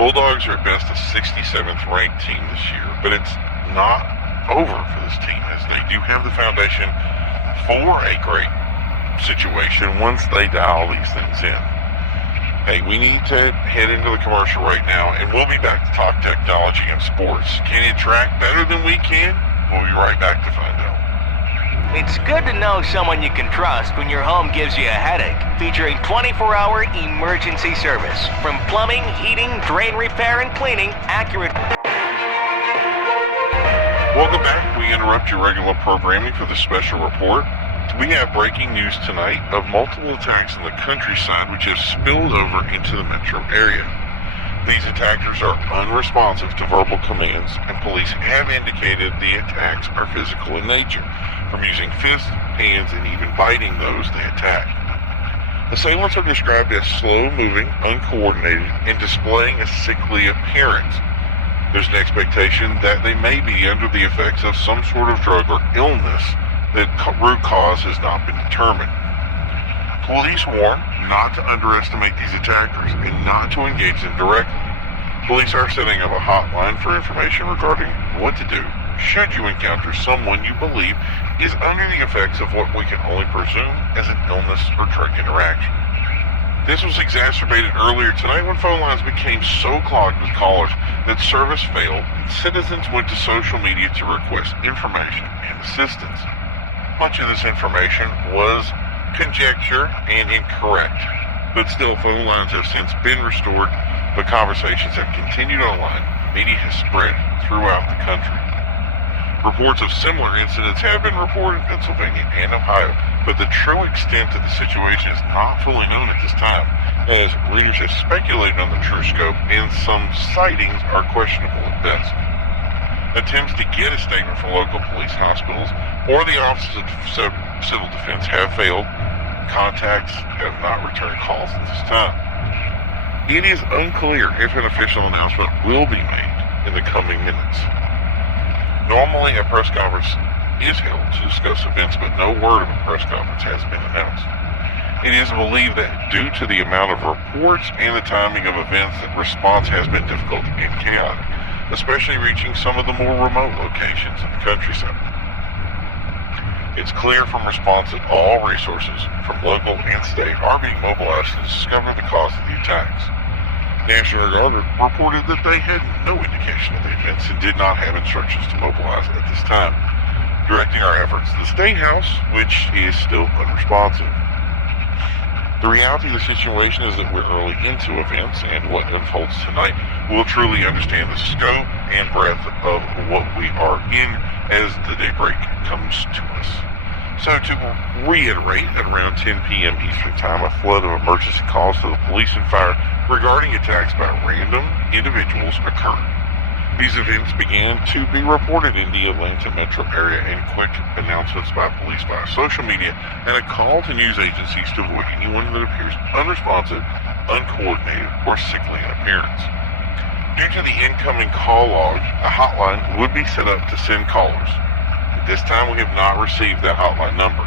Bulldogs are at best a 67th ranked team this year, but it's not over for this team, as they do have the foundation for a great situation once they dial these things in. Hey, we need to head into the commercial right now, and we'll be back to talk technology and sports. Can you track better than we can? We'll be right back to find out. It's good to know someone you can trust when your home gives you a headache. Featuring 24-hour emergency service. From plumbing, heating, drain repair, and cleaning, accurate... Welcome back. We interrupt your regular programming for the special report. We have breaking news tonight of multiple attacks in the countryside which have spilled over into the metro area. These attackers are unresponsive to verbal commands, and police have indicated the attacks are physical in nature, from using fists, hands, and even biting those they attack. Assailants are described as slow-moving, uncoordinated, and displaying a sickly appearance. There's an expectation that they may be under the effects of some sort of drug or illness. The root cause has not been determined. Police warn not to underestimate these attackers and not to engage them directly. Police are setting up a hotline for information regarding what to do should you encounter someone you believe is under the effects of what we can only presume as an illness or drug interaction. This was exacerbated earlier tonight when phone lines became so clogged with callers that service failed and citizens went to social media to request information and assistance. Much of this information was conjecture and incorrect, but still phone lines have since been restored, but conversations have continued online. Media has spread throughout the country. Reports of similar incidents have been reported in Pennsylvania and Ohio, but the true extent of the situation is not fully known at this time, as readers have speculated on the true scope, and some sightings are questionable at best. Attempts to get a statement from local police, hospitals, or the Office of Civil Defense have failed. Contacts have not returned calls at this time. It is unclear if an official announcement will be made in the coming minutes. Normally, a press conference is held to discuss events, but no word of a press conference has been announced. It is believed that due to the amount of reports and the timing of events, that response has been difficult and chaotic, especially reaching some of the more remote locations in the countryside. It's clear from response that all resources from local and state are being mobilized to discover the cause of the attacks. National Guard reported that they had no indication of the events and did not have instructions to mobilize at this time, directing our efforts to the State House, which is still unresponsive. The reality of the situation is that we're early into events, and what unfolds tonight will truly understand the scope and breadth of what we are in as the daybreak comes to us. So to reiterate, at around 10 p.m. Eastern Time, a flood of emergency calls to the police and fire regarding attacks by random individuals occurred. These events began to be reported in the Atlanta metro area, and quick announcements by police via social media and a call to news agencies to avoid anyone that appears unresponsive, uncoordinated, or sickly in appearance. Due to the incoming call log, a hotline would be set up to send callers. At this time, we have not received that hotline number.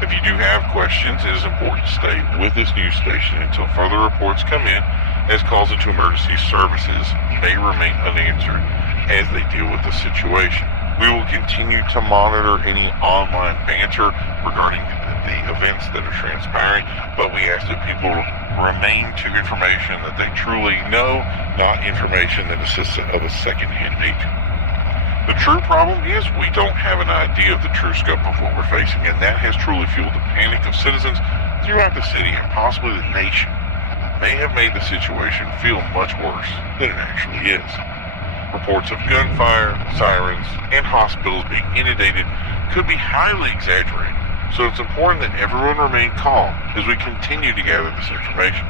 If you do have questions, it is important to stay with this news station until further reports come in, as calls into emergency services may remain unanswered as they deal with the situation. We will continue to monitor any online banter regarding the events that are transpiring, but we ask that people remain to information that they truly know, not information that is of a second-hand nature. The true problem is we don't have an idea of the true scope of what we're facing, and that has truly fueled the panic of citizens throughout the city and possibly the nation. May have made the situation feel much worse than it actually is. Reports of gunfire, sirens, and hospitals being inundated could be highly exaggerated, so it's important that everyone remain calm as we continue to gather this information.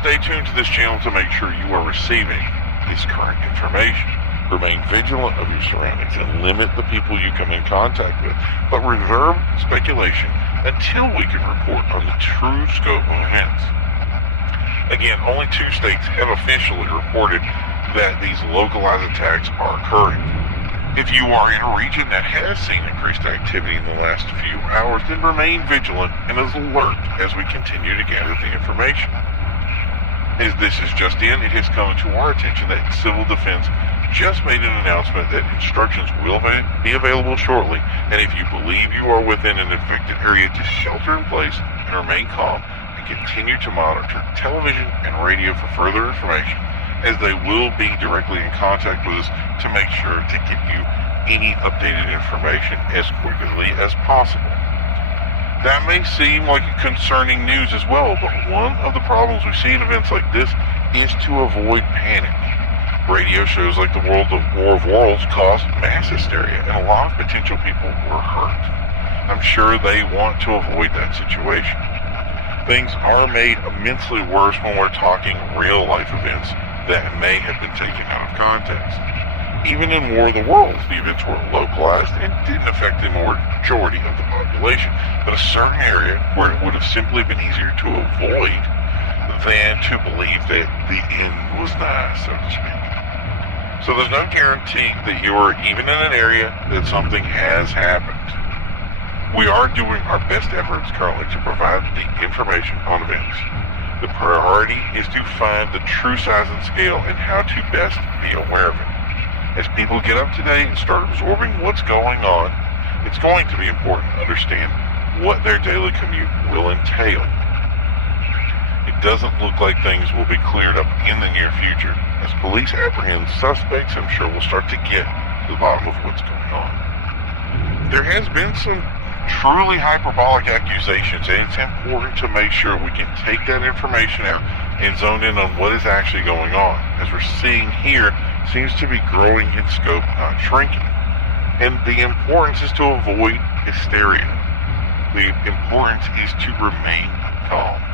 Stay tuned to this channel to make sure you are receiving this current information. Remain vigilant of your surroundings and limit the people you come in contact with, but reserve speculation until we can report on the true scope of events. Again, only 2 states have officially reported that these localized attacks are occurring. If you are in a region that has seen increased activity in the last few hours, then remain vigilant and as alert as we continue to gather the information. As this is just in, it has come to our attention that Civil Defense just made an announcement that instructions will be available shortly, and if you believe you are within an infected area, to shelter in place and remain calm and continue to monitor television and radio for further information, as they will be directly in contact with us to make sure to get you any updated information as quickly as possible. That may seem like concerning news as well, but one of the problems we see in events like this is to avoid panic. Radio shows like the War of Worlds caused mass hysteria, and a lot of potential people were hurt. I'm sure they want to avoid that situation. Things are made immensely worse when we're talking real-life events that may have been taken out of context. Even in War of the Worlds, the events were localized and didn't affect the majority of the population, but a certain area where it would have simply been easier to avoid than to believe that the end was nigh, so to speak. So there's no guarantee that you are even in an area that something has happened. We are doing our best efforts currently to provide the information on events. The priority is to find the true size and scale and how to best be aware of it. As people get up to date and start absorbing what's going on, it's going to be important to understand what their daily commute will entail. It doesn't look like things will be cleared up in the near future. As police apprehend suspects, I'm sure we'll start to get to the bottom of what's going on. There has been some truly hyperbolic accusations, and it's important to make sure we can take that information out and zone in on what is actually going on. As we're seeing here, seems to be growing in scope, not shrinking. And the importance is to avoid hysteria. The importance is to remain calm.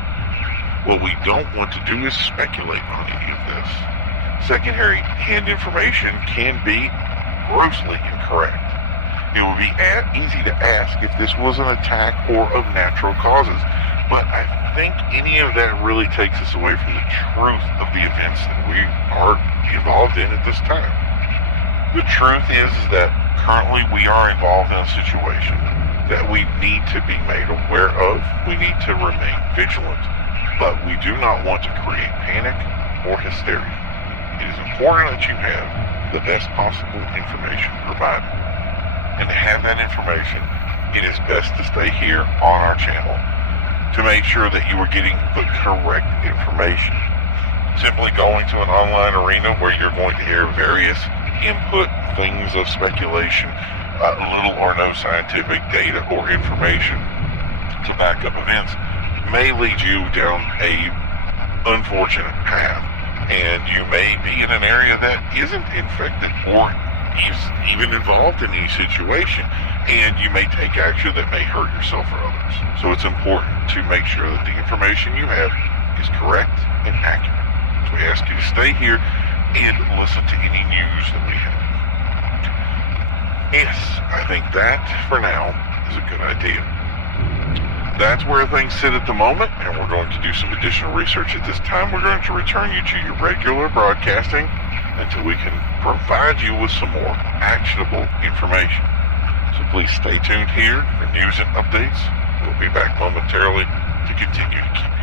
What we don't want to do is speculate on any of this. Secondary hand information can be grossly incorrect. It would be easy to ask if this was an attack or of natural causes, but I think any of that really takes us away from the truth of the events that we are involved in at this time. The truth is that currently we are involved in a situation that we need to be made aware of. We need to remain vigilant, but we do not want to create panic or hysteria. It is important that you have the best possible information provided. And to have that information, it is best to stay here on our channel to make sure that you are getting the correct information. Simply going to an online arena where you're going to hear various input, things of speculation, little or no scientific data or information to back up events may lead you down a unfortunate path, and you may be in an area that isn't infected or is even involved in any situation, and you may take action that may hurt yourself or others. So it's important to make sure that the information you have is correct and accurate. So we ask you to stay here and listen to any news that we have. Yes, I think that, for now, is a good idea. That's where things sit at the moment, and we're going to do some additional research at this time. We're going to return you to your regular broadcasting until we can provide you with some more actionable information. So please stay tuned here for news and updates. We'll be back momentarily to continue to keep